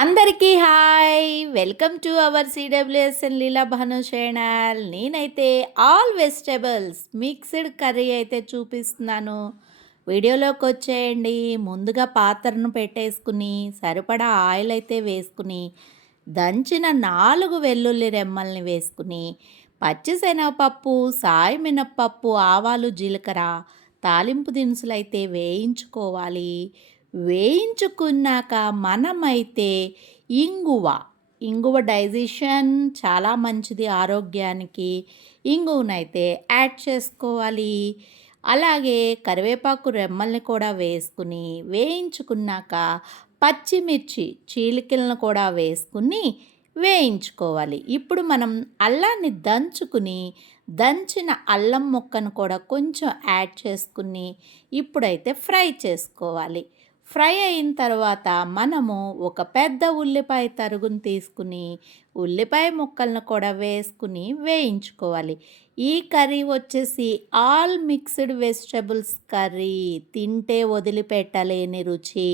అందరికీ hi! Welcome to our CWSN Leela Bhanu channel. నేనైతే all vegetables mixed curry అయితే చూపిస్తున్నాను. వీడియోలోకి వచ్చేయండి. ముందుగా పాత్రను పెట్టేసుకుని సరిపడా ఆయిల్ అయితే వేసుకుని దంచిన 4 వెల్లుల్లి రెమ్మల్ని వేసుకుని పచ్చిశనగపప్పు, సాయి మినప్పప్పు, ఆవాలు, జీలకర్ర తాలింపు దినుసులైతే వేయించుకోవాలి. వేయించుకున్నాక మనమైతే ఇంగువ, ఇంగువ డైజెషన్ చాలా మంచిది ఆరోగ్యానికి. ఇంగువనైతే యాడ్ చేసుకోవాలి. అలాగే కరివేపాకు రెమ్మల్ని కూడా వేసుకుని వేయించుకున్నాక పచ్చిమిర్చి చీలికలను కూడా వేసుకుని వేయించుకోవాలి. ఇప్పుడు మనం అల్లాన్ని దంచుకుని దంచిన అల్లం ముక్కను కూడా కొంచెం యాడ్ చేసుకుని ఇప్పుడైతే ఫ్రై చేసుకోవాలి. ఫ్రై అయిన తర్వాత మనము ఒక పెద్ద ఉల్లిపాయ తరుగును తీసుకుని ఉల్లిపాయ ముక్కలను కూడా వేసుకుని వేయించుకోవాలి. ఈ కర్రీ వచ్చేసి ఆల్ మిక్స్డ్ వెజిటబుల్స్ కర్రీ. తింటే వదిలిపెట్టలేని రుచి.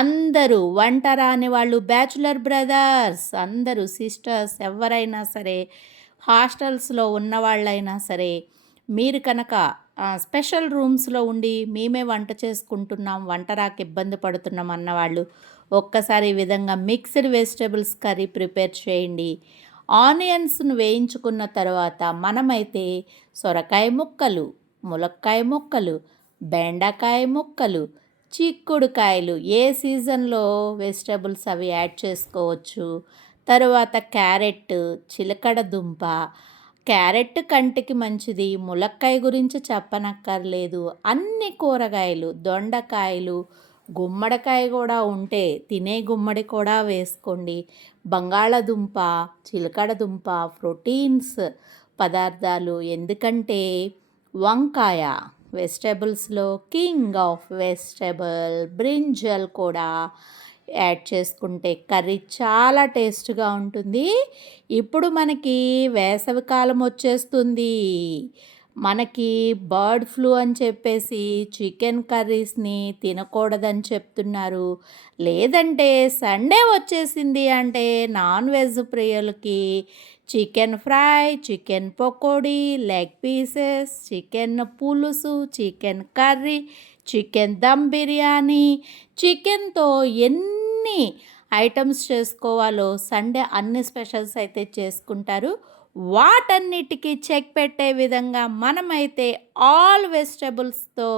అందరూ వంట రాని వాళ్ళు, బ్యాచులర్ బ్రదర్స్ అందరూ, సిస్టర్స్ ఎవరైనా సరే, హాస్టల్స్లో ఉన్నవాళ్ళైనా సరే, మీరు కనుక స్పెషల్ రూమ్స్లో ఉండి మేమే వంట చేసుకుంటున్నాం, వంట రాక ఇబ్బంది పడుతున్నాం అన్నవాళ్ళు ఒక్కసారి ఈ విధంగా మిక్స్డ్ వెజిటబుల్స్ కర్రీ ప్రిపేర్ చేయండి. ఆనియన్స్ను వేయించుకున్న తర్వాత మనమైతే సొరకాయ ముక్కలు, ములక్కాయ ముక్కలు, బెండకాయ ముక్కలు, చిక్కుడుకాయలు ఏ సీజన్లో వెజిటబుల్స్ అవి యాడ్ చేసుకోవచ్చు. తరువాత క్యారెట్, చిలకడ దుంప. క్యారెట్ కంటికి మంచిది, ములక్కాయ గురించి చెప్పనక్కర్లేదు. అన్ని కూరగాయలు, దొండకాయలు, గుమ్మడికాయ కూడా ఉంటే తినే గుమ్మడి కూడా వేసుకోండి. బంగాళదుంప, చిలకడ దుంప ప్రోటీన్స్ పదార్థాలు. ఎందుకంటే వంకాయ వెజిటబుల్స్లో కింగ్ ఆఫ్ వెజిటబుల్. బ్రింజల్ కూడా యాడ్ చేసుకుంటే కర్రీ చాలా టేస్ట్గా ఉంటుంది. ఇప్పుడు మనకి వేసవికాలం వచ్చేస్తుంది. మనకి బర్డ్ ఫ్లూ అని చెప్పేసి చికెన్ కర్రీస్ని తినకూడదని చెప్తున్నారు. లేదంటే సండే వచ్చేసింది అంటే నాన్ వెజ్ ప్రియులకి chicken fry, chicken pakodi, leg pieces, chicken పులుసు, chicken curry, chicken dum biryani, చికెన్తో ఎన్ని ఐటమ్స్ చేసుకోవాలో సండే అన్ని స్పెషల్స్ అయితే చేసుకుంటారు. వాటన్నిటికీ చెక్ పెట్టే విధంగా మనమైతే ఆల్ వెజిటబుల్స్తో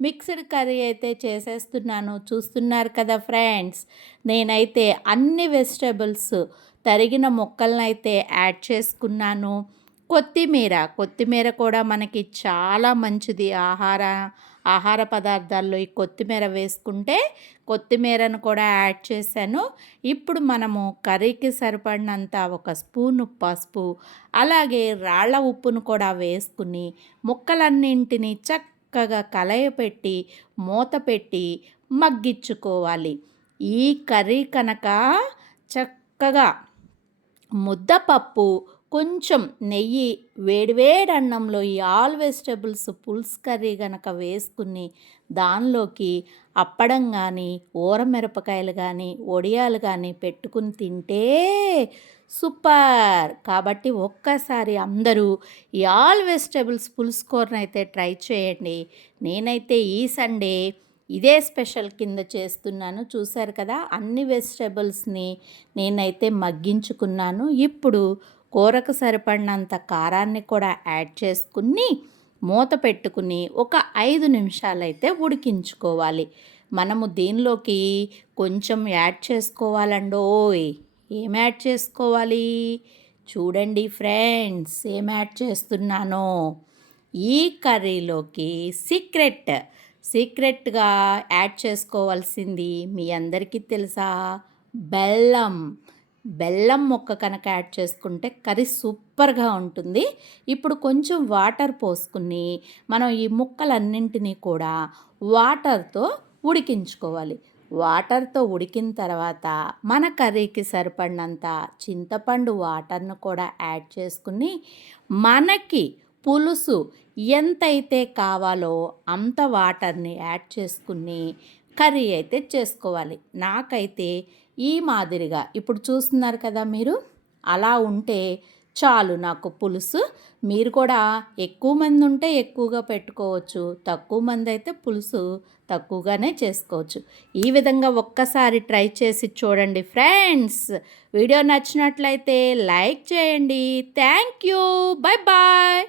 మిక్స్డ్ కర్రీ అయితే చేసేస్తున్నాను. చూస్తున్నారు కదా ఫ్రెండ్స్, నేనైతే అన్ని వెజిటబుల్స్ తరిగిన ముక్కలనైతే యాడ్ చేసుకున్నాను. కొత్తిమీర కూడా మనకి చాలా మంచిది. ఆహార పదార్థాల్లో ఈ కొత్తిమీర వేసుకుంటే కొత్తిమీరను కూడా యాడ్ చేశాను. ఇప్పుడు మనము కర్రీకి సరిపడినంత ఒక స్పూను పసుపు, అలాగే రాళ్ళ ఉప్పును కూడా వేసుకుని ముక్కలన్నింటినీ చక్కగా కలయపెట్టి మూత పెట్టి మగ్గించుకోవాలి. ఈ కర్రీ కనుక చక్కగా ముద్దపప్పు, కొంచెం నెయ్యి, వేడివేడి అన్నంలో ఈ ఆల్ వెజిటబుల్స్ పులుసు కర్రీ గనక వేసుకుని దానిలోకి అప్పడం కానీ, ఊరమిరపకాయలు కానీ, వడియాలు కానీ పెట్టుకుని తింటే సూపర్. కాబట్టి ఒక్కసారి అందరూ ఈ ఆల్ వెజిటబుల్స్ పులుసు కూరనైతే ట్రై చేయండి. నేనైతే ఈ సండే ఇదే స్పెషల్ కింద చేస్తున్నాను. చూశారు కదా, అన్ని వెజిటబుల్స్ని నేనైతే మగ్గించుకున్నాను. ఇప్పుడు కూరకు సరిపడినంత కారాన్ని కూడా యాడ్ చేసుకుని మూత పెట్టుకుని ఒక 5 నిమిషాలైతే ఉడికించుకోవాలి. మనము దీనిలోకి కొంచెం యాడ్ చేసుకోవాలండోయ్. ఏం యాడ్ చేసుకోవాలి చూడండి ఫ్రెండ్స్, ఏం యాడ్ చేస్తున్నానో. ఈ కర్రీలోకి సీక్రెట్గా యాడ్ చేసుకోవాల్సింది మీ అందరికీ తెలుసా? బెల్లం ముక్క కనుక యాడ్ చేసుకుంటే కర్రీ సూపర్గా ఉంటుంది. ఇప్పుడు కొంచెం వాటర్ పోసుకుని మనం ఈ ముక్కలన్నింటినీ కూడా వాటర్తో ఉడికించుకోవాలి. వాటర్తో ఉడికిన తర్వాత మన కర్రీకి సరిపడినంత చింతపండు వాటర్ను కూడా యాడ్ చేసుకుని మనకి పులుసు ఎంతైతే కావాలో అంత వాటర్ని యాడ్ చేసుకుని కర్రీ అయితే చేసుకోవాలి. నాకైతే ఈ మాదిరిగా ఇప్పుడు చూస్తున్నారు కదా మీరు, అలా ఉంటే చాలు నాకు పులుసు. మీరు కూడా ఎక్కువ మంది ఉంటే ఎక్కువగా పెట్టుకోవచ్చు. తక్కువ మంది అయితే పులుసు తక్కువగానే చేసుకోవచ్చు. ఈ విధంగా ఒక్కసారి ట్రై చేసి చూడండి ఫ్రెండ్స్. వీడియో నచ్చినట్లయితే లైక్ చేయండి. Thank you. Bye bye.